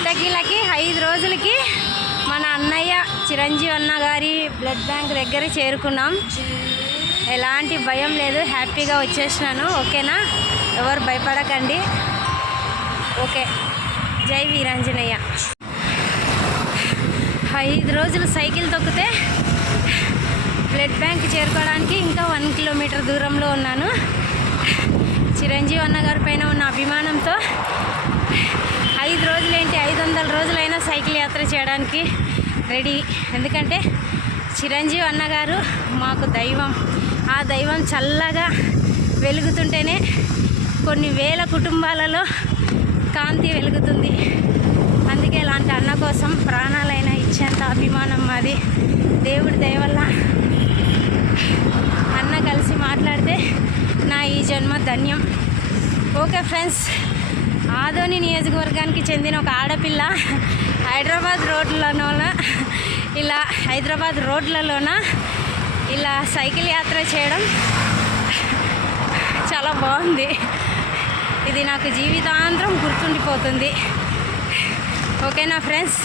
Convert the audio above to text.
ఎట్టకీలకి ఐదు రోజులకి మన అన్నయ్య చిరంజీవి అన్న గారి బ్లడ్ బ్యాంక్ దగ్గర చేరుకున్నాం. ఎలాంటి భయం లేదు హ్యాపీగా వచ్చేసినాను. ఓకేనా? ఎవరు భయపడకండి. ఓకే. జై వీరాంజనేయ. ఐదు రోజులు సైకిల్ తొక్కితే బ్లడ్ బ్యాంక్ చేరుకోవడానికి ఇంకా వన్ కిలోమీటర్ దూరంలో ఉన్నాను. చిరంజీవి అన్నగారి పైన ఉన్న అభిమానంతో ఐదు రోజులేంటి? ఐదు వందల రోజులైనా సైకిల్ యాత్ర చేయడానికి రెడీ. ఎందుకంటే చిరంజీవి అన్నగారు మాకు దైవం. ఆ దైవం చల్లగా వెలుగుతుంటేనే కొన్ని వేల కుటుంబాలలో కాంతి వెలుగుతుంది. అందుకే ఇలాంటి అన్న కోసం ప్రాణాలైనా ఇచ్చేంత అభిమానం మాది. దేవుడి దయవల్ల అన్న కలిసి మాట్లాడితే నా ఈ జన్మ ధన్యం. ఓకే ఫ్రెండ్స్ ఆదోని నియోజకవర్గానికి చెందిన ఒక ఆడపిల్ల హైదరాబాద్ రోడ్లలోన ఇలా హైదరాబాద్ రోడ్లలోన ఇలా సైకిల్ యాత్ర చేయడం చాలా బాగుంది. ఇది నాకు జీవితాంతరం గుర్తుండిపోతుంది. ఓకేనా ఫ్రెండ్స్?